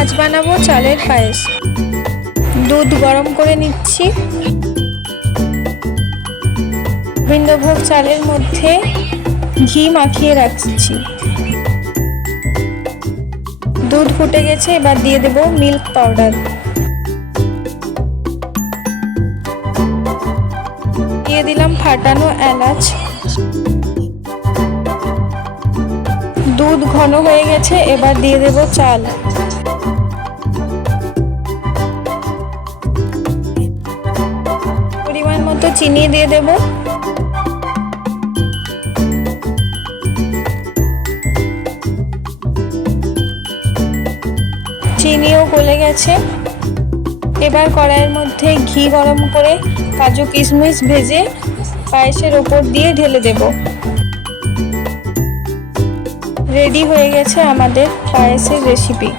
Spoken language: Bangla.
আজ বানাবো চালের পায়েস। দুধ গরম করে নিচ্ছি। গোবিন্দভোগ চালের মধ্যে ঘি মাখিয়ে রাখছি। দুধ ফুটে গেছে, এবার দিয়ে দেব মিল্ক পাউডার। দিয়ে দিলাম ফাটানো এলাচ। দুধ ঘন হয়ে গেছে, এবার দিয়ে দেব চাল। পরিমাণ মতো চিনি দিয়ে দেব। চিনিও গলে গেছে। এবার কড়াইয়ের মধ্যে ঘি গরম করে কাজু কিশমিশ ভেজে পায়েসের ওপর দিয়ে ঢেলে দেব। রেডি হয়ে গেছে আমাদের পায়েসের রেসিপি।